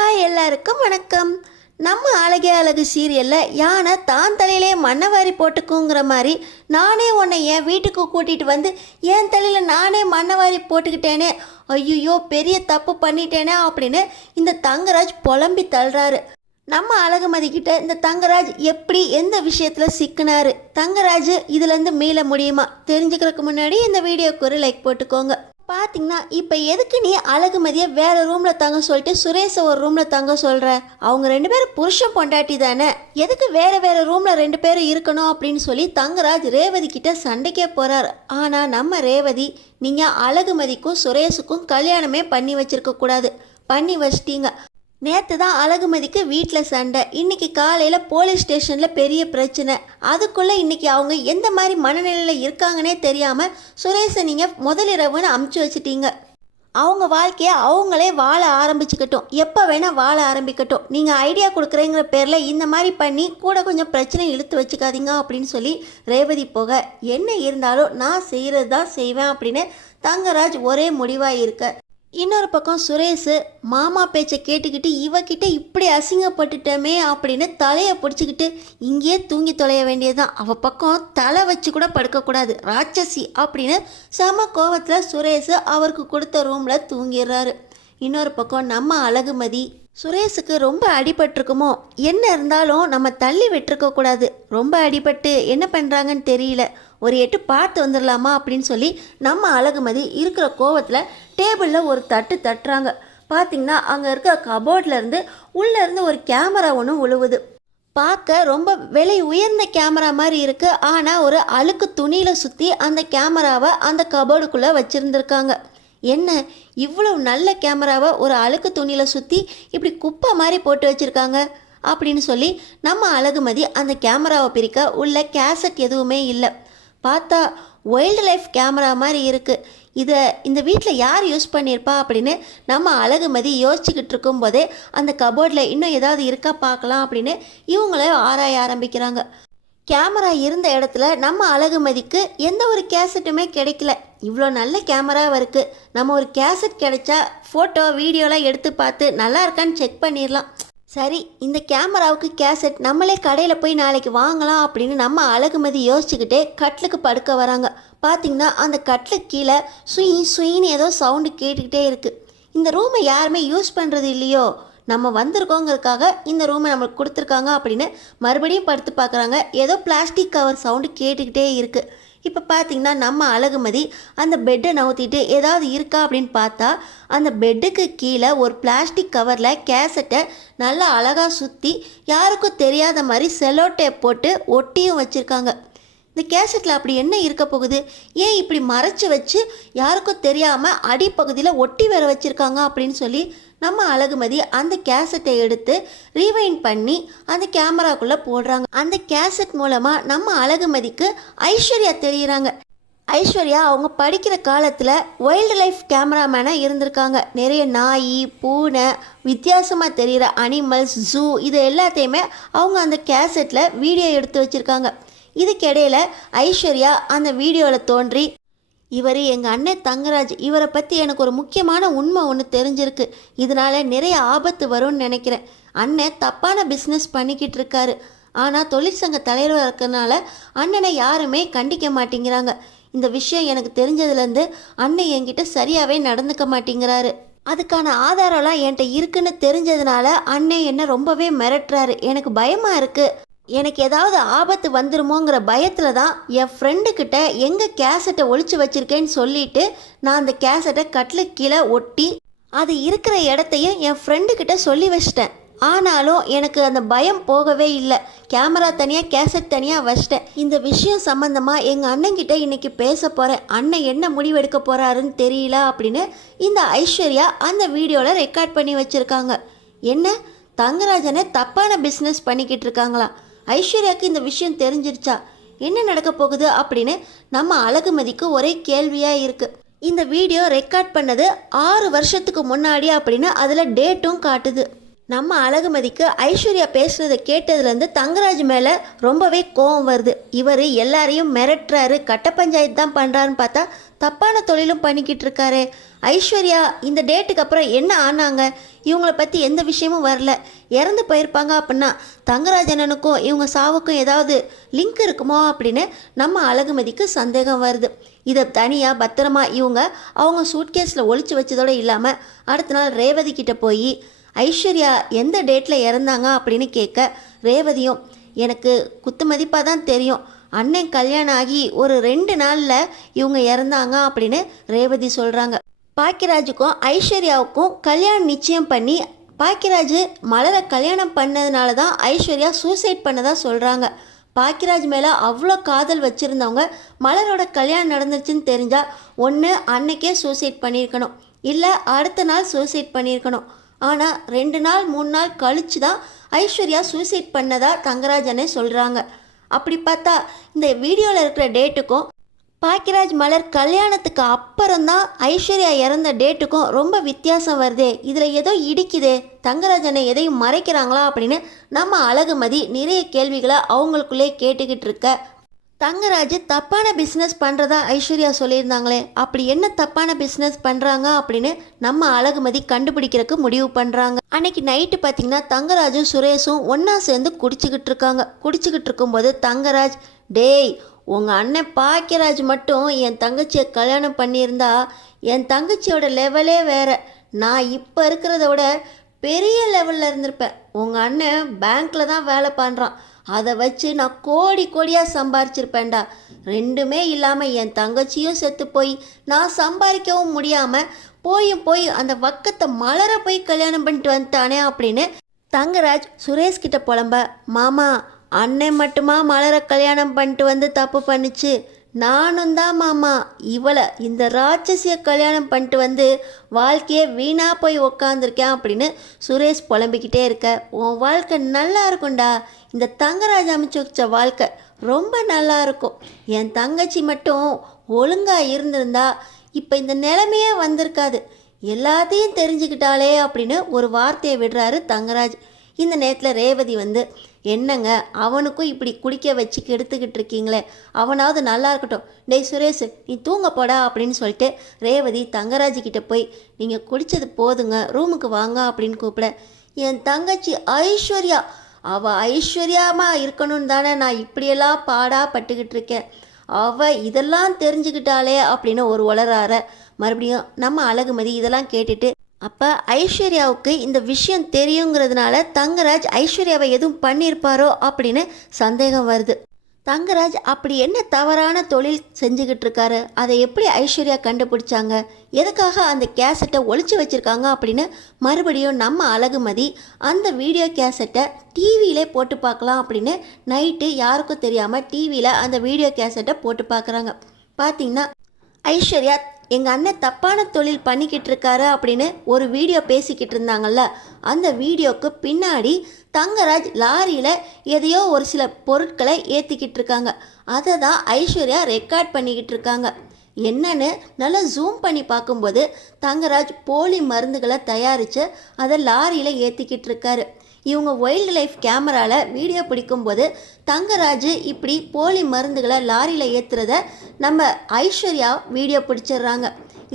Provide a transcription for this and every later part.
Hi எல்லாருக்கும் வணக்கம். நம்ம அழகே அழகு சீரியலில் யானை தான் தலையிலே மண்ணை வாரி போட்டுக்குங்கிற மாதிரி நானே உன்னை என் வீட்டுக்கு கூட்டிகிட்டு வந்து என் தலையில் நானே மண்ணை வாரி போட்டுக்கிட்டேனே, ஐயோ பெரிய தப்பு பண்ணிட்டேனே அப்படின்னு இந்த தங்கராஜ் புலம்பி தள்ளுறாரு. நம்ம அழகுமதிக்கிட்ட இந்த தங்கராஜ் எப்படி எந்த விஷயத்தில் சிக்கினாரு, தங்கராஜ் இதுலேருந்து மீள முடியுமா தெரிஞ்சுக்கிறதுக்கு முன்னாடி இந்த வீடியோக்கு ஒரு லைக் போட்டுக்கோங்க. பார்த்தீங்கன்னா இப்போ எதுக்கு நீ அழகுமதியை வேறு ரூமில் தங்க சொல்லிட்டு சுரேஷை ஒரு ரூமில் தங்க சொல்கிற? அவங்க ரெண்டு பேரும் புருஷன் பொண்டாட்டி தானே, எதுக்கு வேறு வேறு ரூமில் ரெண்டு பேரும் இருக்கணும் அப்படின்னு சொல்லி தங்கராஜ் ரேவதி கிட்ட சண்டைக்கே போகிறார். ஆனால் நம்ம ரேவதி, நீங்கள் அழகுமதிக்கும் சுரேஷுக்கும் கல்யாணமே பண்ணி வச்சிருக்க கூடாது, பண்ணி வச்சிட்டீங்க. நேற்று தான் அழகுமதிக்கு வீட்டில் சண்டை, இன்றைக்கி காலையில் போலீஸ் ஸ்டேஷனில் பெரிய பிரச்சனை. அதுக்குள்ளே இன்றைக்கி அவங்க எந்த மாதிரி மனநிலையில் இருக்காங்கன்னே தெரியாமல் சுரேஷை நீங்கள் முதலிரவுன்னு அமுச்சு வச்சிட்டீங்க. அவங்க வாழ்க்கையை அவங்களே வாழ ஆரம்பிச்சுக்கட்டும், எப்போ வேணால் வாழ ஆரம்பிக்கட்டும். நீங்கள் ஐடியா கொடுக்குறேங்கிற பேரில் இந்த மாதிரி பண்ணி கூட கொஞ்சம் பிரச்சனை இழுத்து வச்சுக்காதீங்க அப்படின்னு சொல்லி ரேவதி போக, என்ன இருந்தாலும் நான் செய்கிறது தான் செய்வேன் அப்படின்னு தங்கராஜ் ஒரே முடிவாக இருக்க. இன்னொரு பக்கம் சுரேஷ் மாமா பேச்சை கேட்டுக்கிட்டு இவகிட்ட இப்படி அசிங்கப்பட்டுட்டோமே அப்படின்னு தலையை பிடிச்சிக்கிட்டு இங்கேயே தூங்கி தொலைய வேண்டியதுதான், அவள் பக்கம் தலை வச்சு கூட படுக்கக்கூடாது ராட்சசி அப்படின்னு செம கோவத்தில் சுரேஷ் அவருக்கு கொடுத்த ரூமில் தூங்கிடுறாரு. இன்னொரு பக்கம் நம்ம அழகுமதி, சுரேஷுக்கு ரொம்ப அடிபட்டிருக்குமோ, என்ன இருந்தாலும் நம்ம தள்ளி விட்டுருக்கக்கூடாது, ரொம்ப அடிபட்டு என்ன பண்ணுறாங்கன்னு தெரியல, ஒரு எட்டு பார்த்து வந்துடலாமா அப்படின்னு சொல்லி நம்ம அழகுமதி இருக்கிற கோவத்தில் டேபிளில் ஒரு தட்டு தட்டுறாங்க. பார்த்திங்கன்னா அங்கே இருக்கிற கபோர்ட்லேருந்து உள்ளேருந்து ஒரு கேமரா ஒன்று உழுவுது. பார்க்க ரொம்ப விலை உயர்ந்த கேமரா மாதிரி இருக்குது, ஆனால் ஒரு அழுக்கு துணியில் சுற்றி அந்த கேமராவை அந்த கபோர்டுக்குள்ளே வச்சுருந்துருக்காங்க. என்ன இவ்வளவு நல்ல கேமராவை ஒரு அழுக்கு துணியில் சுற்றி இப்படி குப்பை மாதிரி போட்டு வச்சுருக்காங்க அப்படின்னு சொல்லி நம்ம அழகுமதி அந்த கேமராவை பிரிக்க உள்ள கேசட் எதுவுமே இல்லை. பார்த்தா வைல்டு லைஃப் கேமரா மாதிரி இருக்குது. இதை இந்த வீட்டில் யார் யூஸ் பண்ணியிருப்பா அப்படின்னு நம்ம அழகுமதி யோசிச்சுக்கிட்டு இருக்கும்போதே அந்த கபோர்டில் இன்னும் ஏதாவது இருக்கா பார்க்கலாம் அப்படின்னு இவங்களே ஆராய ஆரம்பிக்கிறாங்க. கேமரா இருந்த இடத்துல நம்ம அழகுமதிக்கு எந்த ஒரு கேசட்டுமே கிடைக்கல. இவ்வளோ நல்ல கேமராவாக இருக்குது, நம்ம ஒரு கேசட் கிடைச்சா ஃபோட்டோ வீடியோலாம் எடுத்து பார்த்து நல்லா இருக்கான்னு செக் பண்ணிடலாம். சரி, இந்த கேமராவுக்கு கேசட் நம்மளே கடையில் போய் நாளைக்கு வாங்கலாம் அப்படின்னு நம்ம அழகுமதி யோசிச்சுக்கிட்டே கட்லுக்கு படுக்க வராங்க. பார்த்திங்கன்னா அந்த கட்லுக்கு கீழே சுயின்னு ஏதோ சவுண்டு கேட்டுக்கிட்டே இருக்குது. இந்த ரூமை யாருமே யூஸ் பண்ணுறது இல்லையோ, நம்ம வந்திருக்கோங்கிறதுக்காக இந்த ரூமை நம்மளுக்கு கொடுத்துருக்காங்க அப்படின்னு மறுபடியும் படுத்து பார்க்குறாங்க. ஏதோ பிளாஸ்டிக் கவர் சவுண்டு கேட்டுக்கிட்டே இருக்குது. இப்போ பார்த்திங்கன்னா நம்ம அழகுமதி அந்த பெட்டை நவுத்திட்டு ஏதாவது இருக்கா அப்படின்னு பார்த்தா அந்த பெட்டுக்கு கீழே ஒரு பிளாஸ்டிக் கவரில் கேசட்டை நல்லா அழகாக சுற்றி யாருக்கும் தெரியாத மாதிரி செலோ டேப் போட்டு ஒட்டியும் வச்சுருக்காங்க. இந்த கேசட்டில் அப்படி என்ன இருக்க போகுது, ஏன் இப்படி மறைச்சி வச்சு யாருக்கும் தெரியாமல் அடிப்பகுதியில் ஒட்டி வேற வச்சுருக்காங்க அப்படின்னு சொல்லி நம்ம அழகுமதி அந்த கேசட்டை எடுத்து ரீவைண்ட் பண்ணி அந்த கேமராக்குள்ளே போடுறாங்க. அந்த கேசட் மூலமாக நம்ம அழகுமதிக்கு ஐஸ்வர்யா தெரியுறாங்க. ஐஸ்வர்யா அவங்க படிக்கிற காலத்தில் வைல்டு லைஃப் கேமராமேனாக இருந்திருக்காங்க. நிறைய நாய், பூனை, வித்தியாசமாக தெரிகிற அனிமல்ஸ், ஜூ இது எல்லாத்தையுமே அவங்க அந்த கேசட்டில் வீடியோ எடுத்து வச்சுருக்காங்க. இதுக்கிடையில் ஐஸ்வர்யா அந்த வீடியோவில் தோன்றி, இவர் எங்கள் அண்ணன் தங்கராஜ், இவரை பற்றி எனக்கு ஒரு முக்கியமான உண்மை ஒன்று தெரிஞ்சிருக்கு, இதனால் நிறைய ஆபத்து வரும்னு நினைக்கிறேன். அண்ணன் தப்பான பிஸ்னஸ் பண்ணிக்கிட்டு இருக்காரு, ஆனால் தொழிற்சங்க தலைவராக இருக்கிறதுனால அண்ணனை யாருமே கண்டிக்க மாட்டேங்கிறாங்க. இந்த விஷயம் எனக்கு தெரிஞ்சதுலேருந்து அண்ணன் என்கிட்ட சரியாகவே நடந்துக்க மாட்டேங்கிறாரு. அதுக்கான ஆதாரம்லாம் என்கிட்ட இருக்குன்னு தெரிஞ்சதுனால அண்ணன் என்னை ரொம்பவே மிரட்டுறாரு. எனக்கு பயமாக இருக்குது, எனக்கு ஏதாவது ஆபத்து வந்துருமோங்கிற பயத்தில் தான் என் ஃப்ரெண்டுக்கிட்ட எங்கள் கேசட்டை ஒழிச்சு வச்சுருக்கேன்னு சொல்லிவிட்டு நான் அந்த கேசட்டை கட்டிலுக்கு கீழே ஒட்டி அது இருக்கிற இடத்தையும் என் ஃப்ரெண்டுக்கிட்ட சொல்லி வச்சிட்டேன். ஆனாலும் எனக்கு அந்த பயம் போகவே இல்லை. கேமரா தனியாக கேசட் தனியாக வச்சிட்டேன். இந்த விஷயம் சம்மந்தமாக எங்கள் அண்ணன்கிட்ட இன்றைக்கி பேச போகிறேன், அண்ணன் என்ன முடிவெடுக்க போகிறாருன்னு தெரியல அப்படின்னு இந்த ஐஸ்வர்யா அந்த வீடியோவில் ரெக்கார்ட் பண்ணி வச்சுருக்காங்க. என்ன தங்கராஜனை தப்பான பிஸ்னஸ் பண்ணிக்கிட்டு இருக்காங்களா? ஐஸ்வர்யாவுக்கு இந்த விஷயம் தெரிஞ்சிருச்சா? என்ன நடக்க போகுது அப்படின்னு நம்ம அழகுமதிக்கு ஒரே கேள்வியாக இருக்குது. இந்த வீடியோ ரெக்கார்ட் பண்ணது 6 வருஷத்துக்கு முன்னாடி அப்படின்னு அதில் டேட்டும் காட்டுது. நம்ம அழகுமதிக்கு ஐஸ்வர்யா பேசுனதை கேட்டதுலேருந்து தங்கராஜ் மேலே ரொம்பவே கோவம் வருது. இவர் எல்லாரையும் மிரட்டுறாரு, கட்ட பஞ்சாயத்து தான் பண்ணுறாருன்னு பார்த்தா தப்பான தொழிலும் பண்ணிக்கிட்டு இருக்காரு. ஐஸ்வர்யா இந்த டேட்டுக்கு அப்புறம் என்ன ஆனாங்க, இவங்கள பற்றி எந்த விஷயமும் வரல. இறந்து போயிருப்பாங்க அப்படின்னா தங்கராஜனனுக்கும் இவங்க சாவுக்கும் ஏதாவது லிங்க் இருக்குமோ அப்படின்னு நம்ம அழகுமதிக்கு சந்தேகம் வருது. இதை தனியாக பத்திரமா அவங்க சூட்கேஸில் ஒளிச்சு வச்சதோடு இல்லாமல் அடுத்த நாள் ரேவதி கிட்ட போய் ஐஸ்வர்யா எந்த டேட்டில் இறந்தாங்க அப்படின்னு கேட்க, ரேவதியும் எனக்கு குத்து மதிப்பாக தான் தெரியும், அண்ணன் கல்யாணம் ஆகி ஒரு 2 நாளில் இவங்க இறந்தாங்க அப்படின்னு ரேவதி சொல்கிறாங்க. பாக்கியராஜுக்கும் ஐஸ்வர்யாவுக்கும் கல்யாணம் நிச்சயம் பண்ணி பாக்கியராஜ் மலரை கல்யாணம் பண்ணதுனால தான் ஐஸ்வர்யா சூசைட் பண்ணதா சொல்கிறாங்க. பாக்கியராஜ் மேலே அவ்வளோ காதல் வச்சுருந்தவங்க மலரோட கல்யாணம் நடந்துச்சுன்னு தெரிஞ்சால் ஒன்று அன்னைக்கே சூசைட் பண்ணியிருக்கணும், இல்லை அடுத்த நாள் சூசைட் பண்ணியிருக்கணும். ஆனால் 2 நாள் 3 நாள் கழித்து தான் ஐஸ்வர்யா சூசைட் பண்ணதா தங்கராஜனே சொல்கிறாங்க. அப்படி பார்த்தா இந்த வீடியோவில் இருக்கிற டேட்டுக்கும் பாக்கியராஜ் மலர் கல்யாணத்துக்கு அப்புறம்தான் ஐஸ்வர்யா இறந்த டேட்டுக்கும் ரொம்ப வித்தியாசம் வருதே, இதில் ஏதோ இடிக்குதே, தங்கராஜனை எதையும் மறைக்கிறாங்களா அப்படின்னு நம்ம அழகுமதி நிறைய கேள்விகளை அவங்களுக்குள்ளே கேட்டுக்கிட்டு இருக்க, தங்கராஜ் தப்பான பிஸ்னஸ் பண்ணுறதா ஐஸ்வர்யா சொல்லியிருந்தாங்களே, அப்படி என்ன தப்பான பிஸ்னஸ் பண்ணுறாங்க அப்படின்னு நம்ம அழகுமதி கண்டுபிடிக்கிறதுக்கு முடிவு பண்ணுறாங்க. அன்னைக்கு நைட்டு பார்த்திங்கன்னா தங்கராஜும் சுரேஷும் ஒன்றா சேர்ந்து குடிச்சிக்கிட்டு இருக்காங்க. குடிச்சிக்கிட்டு இருக்கும்போது தங்கராஜ், டேய் உங்கள் அண்ணன் பாக்கியராஜ் மட்டும் என் தங்கச்சியை கல்யாணம் பண்ணியிருந்தா என் தங்கச்சியோட லெவலே வேறு, நான் இப்போ இருக்கிறத விட பெரிய லெவலில் இருந்திருப்பேன். உங்கள் அண்ணன் பேங்க்கில் தான் வேலை பண்ணுறான், அதை வச்சு நான் கோடி கோடியாக சம்பாரிச்சிருப்பேன்டா. ரெண்டுமே இல்லாமல் என் தங்கச்சியும் செத்து போய் நான் சம்பாதிக்கவும் முடியாமல் போய் அந்த வக்கத்தை மலர போய் கல்யாணம் பண்ணிட்டு வந்துட்டானே அப்படின்னு தங்கராஜ் சுரேஷ் கிட்ட புலம்ப, மாமா அண்ணன் மட்டுமா மலரை கல்யாணம் பண்ணிட்டு வந்து தப்பு பண்ணிச்சு, நானும் தான் மாமா இவளை இந்த ராட்சசியை கல்யாணம் பண்ணிட்டு வந்து வாழ்க்கையே வீணாக போய் உக்காந்துருக்கேன் அப்படின்னு சுரேஷ் புலம்பிக்கிட்டே இருக்க, உன் வாழ்க்கை நல்லா இருக்கும்டா, இந்த தங்கராஜ் அமைச்சு வச்ச வாழ்க்கை ரொம்ப நல்லா இருக்கும், என் தங்கச்சி மட்டும் ஒழுங்காக இருந்திருந்தா இப்போ இந்த நிலைமையே வந்திருக்காது, எல்லாத்தையும் தெரிஞ்சுக்கிட்டாலே அப்படின்னு ஒரு வார்த்தையை விடுறாரு தங்கராஜ். இந்த நேரத்தில் ரேவதி வந்து, என்னங்க அவனுக்கும் இப்படி குடிக்க வச்சு கெடுத்துக்கிட்டு இருக்கீங்களே, அவனாவது நல்லா இருக்கட்டும், டேய் சுரேஷ் நீ தூங்க போடா அப்படின்னு சொல்லிட்டு ரேவதி தங்கராஜ்கிட்ட போய், நீங்கள் குடித்தது போதுங்க ரூமுக்கு வாங்க அப்படின்னு கூப்பிட, என் தங்கச்சி ஐஸ்வர்யா அவள் ஐஸ்வர்யமாக இருக்கணும்னு தானே நான் இப்படியெல்லாம் பாடாக பட்டுக்கிட்டு இருக்கேன், அவள் இதெல்லாம் தெரிஞ்சுக்கிட்டாளே அப்படின்னு ஒரு உளறார. மறுபடியும் நம்ம அழகுமதி இதெல்லாம் கேட்டுட்டு, அப்போ ஐஸ்வர்யாவுக்கு இந்த விஷயம் தெரியுங்கிறதுனால தங்கராஜ் ஐஸ்வர்யாவை எதுவும் பண்ணியிருப்பாரோ அப்படின்னு சந்தேகம் வருது. தங்கராஜ் அப்படி என்ன தவறான தொழில் செஞ்சுக்கிட்டு இருக்காரு, அதை எப்படி ஐஸ்வர்யா கண்டுபிடிச்சாங்க, எதுக்காக அந்த கேசட்டை ஒளிச்சு வச்சுருக்காங்க அப்படின்னு மறுபடியும் நம்ம அழகுமதி அந்த வீடியோ கேசட்டை டிவியிலே போட்டு பார்க்கலாம் அப்படின்னு நைட்டு யாருக்கும் தெரியாமல் டிவியில் அந்த வீடியோ கேசட்டை போட்டு பார்க்குறாங்க. பார்த்திங்கன்னா ஐஸ்வர்யா எங்கள் அண்ணன் தப்பான தொழில் பண்ணிக்கிட்டு இருக்காரு அப்படின்னு ஒரு வீடியோ பேசிக்கிட்டு இருந்தாங்கல்ல, அந்த வீடியோவுக்கு பின்னாடி தங்கராஜ் லாரியில் எதையோ ஒரு சில பொருட்களை ஏற்றிக்கிட்டு இருக்காங்க, அதை தான் ஐஸ்வர்யா ரெக்கார்ட் பண்ணிக்கிட்டு இருக்காங்க. என்னன்னு நல்லா ஜூம் பண்ணி பார்க்கும்போது தங்கராஜ் போலி மருந்துகளை தயாரித்து அதை லாரியில் ஏற்றிக்கிட்டு இருக்காரு. இவங்க வைல்டு லைஃப் கேமராவில் வீடியோ பிடிக்கும்போது தங்கராஜ் இப்படி போலி மருந்துகளை லாரியில் ஏற்றுறத நம்ம ஐஸ்வர்யா வீடியோ பிடிச்சிடுறாங்க.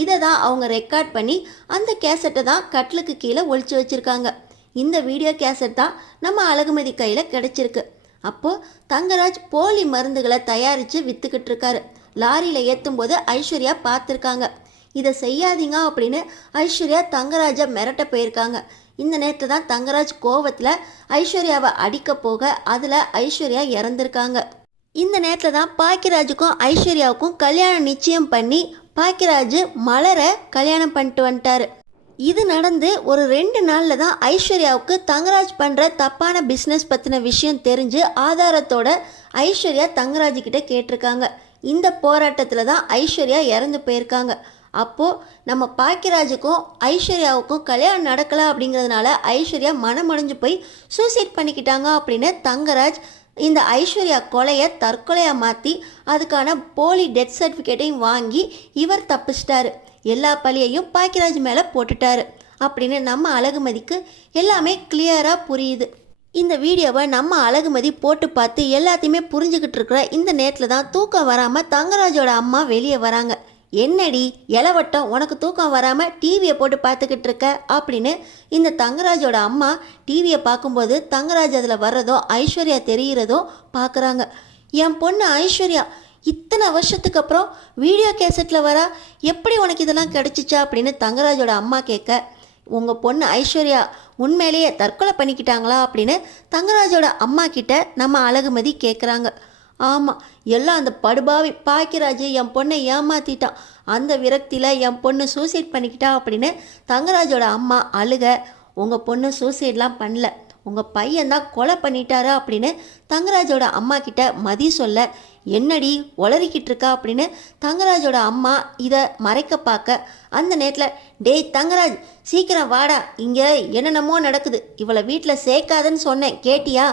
இதை தான் அவங்க ரெக்கார்ட் பண்ணி அந்த கேசட்டை தான் கட்டிலுக்கு கீழே ஒளிச்சு வச்சுருக்காங்க. இந்த வீடியோ கேசட் தான் நம்ம அழகுமதி கையில் கிடச்சிருக்கு. அப்போது தங்கராஜ் போலி மருந்துகளை தயாரித்து விற்றுக்கிட்டு இருக்காரு. லாரியில் ஏற்றும் போது ஐஸ்வர்யா பார்த்துருக்காங்க. இதை செய்யாதீங்க அப்படின்னு ஐஸ்வர்யா தங்கராஜை மிரட்ட போயிருக்காங்க. இந்த நேரத்தில் தான் தங்கராஜ் கோவத்தில் ஐஸ்வர்யாவை அடிக்க போக அதில் ஐஸ்வர்யா இறந்துருக்காங்க. இந்த நேரத்தில் தான் பாக்கியராஜுக்கும் ஐஸ்வர்யாவுக்கும் கல்யாணம் நிச்சயம் பண்ணி பாக்கியராஜ் மலரை கல்யாணம் பண்ணிட்டு வந்துட்டார். இது நடந்து ஒரு 2 நாளில் தான் ஐஸ்வர்யாவுக்கு தங்கராஜ் பண்ணுற தப்பான பிஸ்னஸ் பற்றின விஷயம் தெரிஞ்சு ஆதாரத்தோட ஐஸ்வர்யா தங்கராஜ்கிட்ட கேட்டிருக்காங்க. இந்த போராட்டத்தில் தான் ஐஸ்வர்யா இறந்து போயிருக்காங்க. அப்போது நம்ம பாக்கியராஜுக்கும் ஐஸ்வர்யாவுக்கும் கல்யாணம் நடக்கலை அப்படிங்கிறதுனால ஐஸ்வர்யா மனமடைஞ்சு போய் சூசைட் பண்ணிக்கிட்டாங்க அப்படின்னு தங்கராஜ் இந்த ஐஸ்வர்யா கொலையை தற்கொலையாக மாற்றி அதுக்கான போலி டெத் சர்டிஃபிகேட்டையும் வாங்கி இவர் தப்பிச்சிட்டாரு. எல்லா பழியையும் பாக்கியராஜ் மேலே போட்டுட்டாரு அப்படின்னு நம்ம அழகுமதிக்கு எல்லாமே கிளியராக புரியுது. இந்த வீடியோவை நம்ம அழகுமதி போட்டு பார்த்து எல்லாத்தையுமே புரிஞ்சுக்கிட்டு இருக்கிற இந்த நேரத்தில் தான் தூக்கம் வராமல் தங்கராஜோட அம்மா வெளியே வராங்க. என்னடி இளவட்டம் உனக்கு தூக்கம் வராமல் டிவியை போட்டு பார்த்துக்கிட்டு இருக்க அப்படின்னு இந்த தங்கராஜோட அம்மா டிவியை பார்க்கும்போது தங்கராஜ் அதில் வர்றதோ ஐஸ்வர்யா தெரிகிறதோ பார்க்குறாங்க. என் பொண்ணு ஐஸ்வர்யா இத்தனை வருஷத்துக்கு அப்புறம் வீடியோ கேசட்டில் வரா, எப்படி உனக்கு இதெல்லாம் கிடச்சிச்சா அப்படின்னு தங்கராஜோட அம்மா கேட்க, உங்கள் பொண்ணு ஐஸ்வர்யா உண்மையிலேயே தற்கொலை பண்ணிக்கிட்டாங்களா அப்படின்னு தங்கராஜோட அம்மா கிட்ட நம்ம அழகுமதி கேட்குறாங்க. ஆமாம், எல்லாம் அந்த படுபாவி பாக்கியராஜ் என் பொண்ணை ஏமாற்றிட்டான், அந்த விரக்தியில் என் பொண்ணு சூசைட் பண்ணிக்கிட்டா அப்படின்னு தங்கராஜோட அம்மா அழுக, உங்கள் பொண்ணு சூசைட்லாம் பண்ணல, உங்கள் பையன்தான் கொலை பண்ணிட்டாரு அப்படின்னு தங்கராஜோட அம்மா கிட்ட மதி சொல்ல, என்னடி உளறிக்கிட்டு இருக்கா அப்படின்னு தங்கராஜோட அம்மா இதை மறைக்க பார்க்க, அந்த நேரத்தில் டேய் தங்கராஜ் சீக்கிரம் வாடா, இங்கே என்னென்னமோ நடக்குது, இவளை வீட்டில் சேர்க்காதன்னு சொன்னேன் கேட்டியா,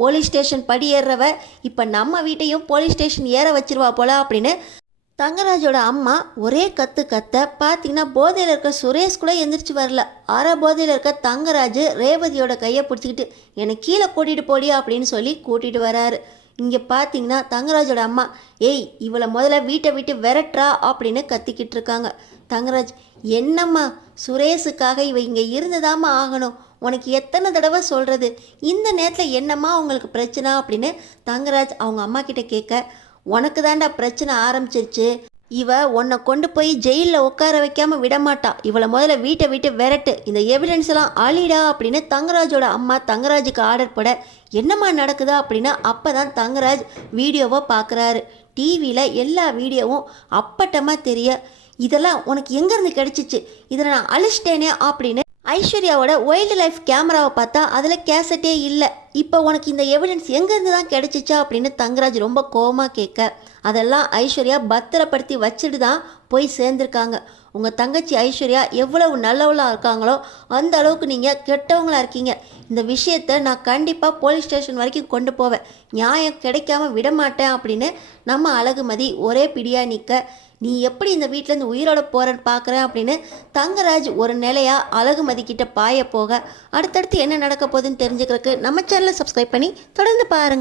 போலீஸ் ஸ்டேஷன் படி ஏறுறவ இப்போ நம்ம வீட்டையும் போலீஸ் ஸ்டேஷன் ஏற வச்சிருவா போல அப்படின்னு தங்கராஜோட அம்மா ஒரே கத்து கத்த பார்த்தீங்கன்னா போதையில் இருக்க சுரேஷ் கூட எந்திரிச்சு வரல. போதையில் இருக்க தங்கராஜ் ரேவதியோட கையை பிடிச்சிக்கிட்டு என்னை கீழே கூட்டிகிட்டு போடியா அப்படின்னு சொல்லி கூட்டிகிட்டு வராரு. இங்கே பார்த்தீங்கன்னா தங்கராஜோட அம்மா ஏய் இவளை முதல்ல வீட்டை விட்டு விரட்டுறா அப்படின்னு கத்திக்கிட்டு இருக்காங்க. தங்கராஜ் என்னம்மா சுரேஷுக்காக இவ இங்கே இருந்துதாம்மா ஆகணும், உனக்கு எத்தனை தடவை சொல்கிறது, இந்த நேரத்தில் என்னம்மா உங்களுக்கு பிரச்சனை அப்படின்னு தங்கராஜ் அவங்க அம்மா கிட்ட கேட்க, உனக்கு தாண்டா பிரச்சனை ஆரம்பிச்சிருச்சு, இவ உன்னை கொண்டு போய் ஜெயிலில் உட்கார வைக்காமல் விடமாட்டா, இவளை முதல்ல வீட்டை விட்டு விரட்டு, இந்த எவிடன்ஸ் எல்லாம் அழிடா அப்படின்னு தங்கராஜோட அம்மா தங்கராஜுக்கு ஆர்டர் போட, என்னம்மா நடக்குதா அப்படின்னா அப்போ தான் தங்கராஜ் வீடியோவை பார்க்குறாரு. டிவியில் எல்லா வீடியோவும் அப்பட்டமாக தெரிய, இதெல்லாம் உனக்கு எங்கேருந்து கிடச்சிச்சு, இதில் நான் அழிச்சிட்டேனே அப்படின்னு ஐஸ்வர்யாவோட வைல்டு லைஃப் கேமராவை பார்த்தா அதில் கேசட்டே இல்லை, இப்போ உனக்கு இந்த எவிடன்ஸ் எங்கேருந்து தான் கிடச்சிச்சா அப்படின்னு தங்கராஜ் ரொம்ப கோபமாக கேட்க, அதெல்லாம் ஐஸ்வர்யா பத்திரப்படுத்தி வச்சுட்டு தான் போய் சேர்ந்துருக்காங்க. உங்கள் தங்கச்சி ஐஸ்வர்யா எவ்வளவு நல்லவளாக இருக்காங்களோ அந்த அளவுக்கு நீங்கள் கெட்டவங்களாக இருக்கீங்க, இந்த விஷயத்தை நான் கண்டிப்பாக போலீஸ் ஸ்டேஷன் வரைக்கும் கொண்டு போவேன், நியாயம் கிடைக்காம விடமாட்டேன் அப்படின்னு நம்ம அழகுமதி ஒரே பிடியாக நிற்க, நீ எப்படி இந்த வீட்டிலேருந்து உயிரோட போகிறன்னு பார்க்குறேன் அப்படின்னு தங்கராஜ் ஒரு நிலையாக அழகுமதி கிட்ட பாய போக, அடுத்தடுத்து என்ன நடக்க போகுதுன்னு தெரிஞ்சுக்கிறதுக்கு நம்ம சேனலை சப்ஸ்கிரைப் பண்ணி தொடர்ந்து பாருங்கள்.